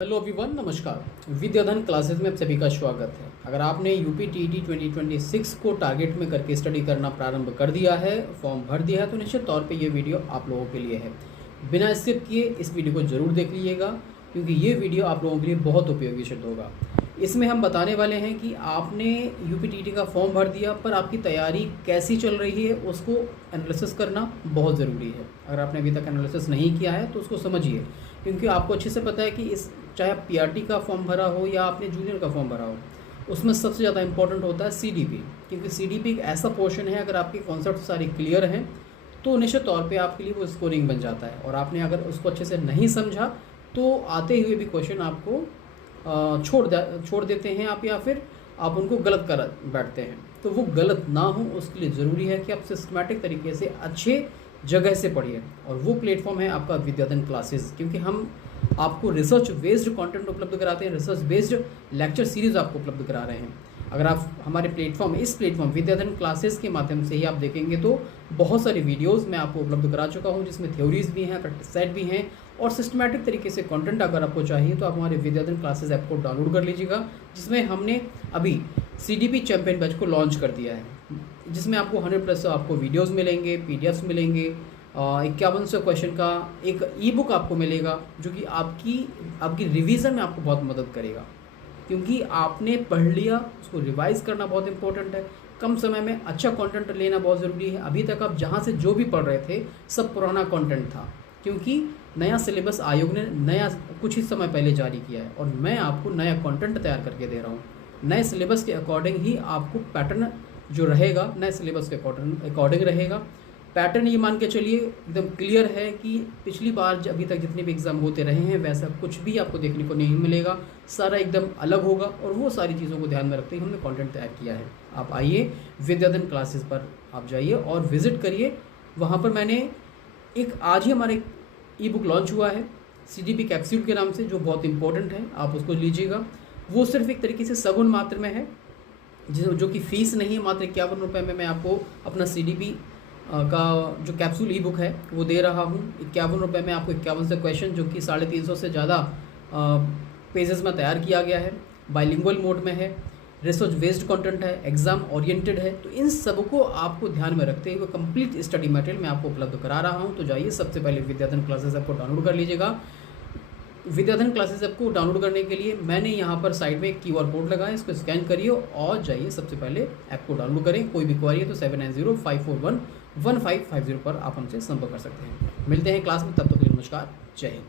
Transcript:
Hello everyone, नमस्कार। विद्याधन classes में आप सभी का स्वागत है। अगर आपने यूपी टीईटी 2026 को टारगेट में करके स्टडी करना प्रारंभ कर दिया है, फॉर्म भर दिया है, तो निश्चित तौर पे ये वीडियो आप लोगों के लिए है। बिना स्किप किए इस वीडियो को ज़रूर देख लीजिएगा, क्योंकि ये वीडियो आप लोगों के लिए बहुत उपयोगी सिद्ध होगा। इसमें हम बताने वाले हैं कि आपने यूपी टीईटी का फॉर्म भर दिया, पर आपकी तैयारी कैसी चल रही है उसको एनालिसिस करना बहुत ज़रूरी है। अगर आपने अभी तक एनालिसिस नहीं किया है तो उसको समझिए, क्योंकि आपको अच्छे से पता है कि इस चाहे आप पीआरटी का फॉर्म भरा हो या आपने जूनियर का फॉर्म भरा हो, उसमें सबसे ज़्यादा इंपॉर्टेंट होता है सीडीपी, क्योंकि सीडीपी एक ऐसा पोर्शन है, अगर आपके कॉन्सेप्ट सारे क्लियर हैं तो निश्चित तौर पे आपके लिए वो स्कोरिंग बन जाता है। और आपने अगर उसको अच्छे से नहीं समझा तो आते हुए भी क्वेश्चन आपको छोड़ देते हैं आप, या फिर आप उनको गलत कर बैठते हैं। तो वो गलत ना हो उसके लिए ज़रूरी है कि आप सिस्टमैटिक तरीके से अच्छे जगह से पढ़िए, और वो प्लेटफॉर्म है आपका विद्याधन क्लासेस। क्योंकि हम आपको रिसर्च बेस्ड कंटेंट उपलब्ध कराते हैं, रिसर्च बेस्ड लेक्चर सीरीज़ आपको उपलब्ध करा रहे हैं। अगर आप हमारे इस प्लेटफॉर्म विद्याधन क्लासेस के माध्यम से ही आप देखेंगे तो बहुत सारी वीडियोस मैं आपको उपलब्ध करा चुका हूं, जिसमें थ्योरीज भी हैं, प्रैक्टिस सेट भी हैं, और सिस्टमैटिक तरीके से कंटेंट अगर आपको चाहिए तो आप हमारे विद्याधन क्लासेस ऐप को डाउनलोड कर लीजिएगा, जिसमें हमने अभी सीडीपी चैंपियन बैच को लॉन्च कर दिया है, जिसमें आपको 100+ आपको वीडियोज़ मिलेंगे, पीडीएफ्स मिलेंगे, 5100 क्वेश्चन का एक ई बुक आपको मिलेगा, जो कि आपकी रिवीजन में आपको बहुत मदद करेगा। क्योंकि आपने पढ़ लिया, उसको रिवाइज करना बहुत इंपॉर्टेंट है। कम समय में अच्छा कंटेंट लेना बहुत ज़रूरी है। अभी तक आप जहाँ से जो भी पढ़ रहे थे सब पुराना कंटेंट था, क्योंकि नया सिलेबस आयोग ने नया कुछ ही समय पहले जारी किया है, और मैं आपको नया कंटेंट तैयार करके दे रहा हूँ। नए सिलेबस के अकॉर्डिंग ही आपको पैटर्न जो रहेगा, नए सिलेबस के अकॉर्डिंग रहेगा। पैटर्न ये मान के चलिए एकदम क्लियर है कि पिछली बार अभी तक जितने भी एग्ज़ाम होते रहे हैं वैसा कुछ भी आपको देखने को नहीं मिलेगा, सारा एकदम अलग होगा। और वो सारी चीज़ों को ध्यान में रखते ही हमने कंटेंट तैयार किया है। आप आइए, विद्याधन क्लासेस पर आप जाइए और विज़िट करिए। वहाँ पर मैंने आज ही हमारा ई बुक लॉन्च हुआ है सीडीपी कैप्सूल के नाम से, जो बहुत इंपॉर्टेंट है, आप उसको लीजिएगा। वो सिर्फ एक तरीके से सगुन मात्र में है, जो कि फ़ीस नहीं है। मात्र 51 रुपये में मैं आपको अपना सीडीपी का जो कैप्सूल ई बुक है वो दे रहा हूँ। 51 रुपये में आपको 51 से क्वेश्चन, जो कि 350 से ज़्यादा पेजेस में तैयार किया गया है, बाइलिंगुअल मोड में है, रिसर्च बेस्ड कंटेंट है, एग्जाम ओरिएंटेड है। तो इन सबको आपको ध्यान में रखते हुए कंप्लीट स्टडी मटेरियल मैं आपको उपलब्ध करा रहा हूँ। तो जाइए, सबसे पहले विद्याधन क्लासेस ऐप को डाउनलोड कर लीजिएगा। विद्याधन क्लासेस ऐप को डाउनलोड करने के लिए मैंने यहाँ पर साइड में एक QR कोड लगाया, इसको स्कैन करिए और जाइए सबसे पहले ऐप को डाउनलोड करें। कोई भी क्वारी है तो 7905411550 पर आप हमसे संपर्क कर सकते हैं। मिलते हैं क्लास में, तब तक के लिए नमस्कार, जय हिंद।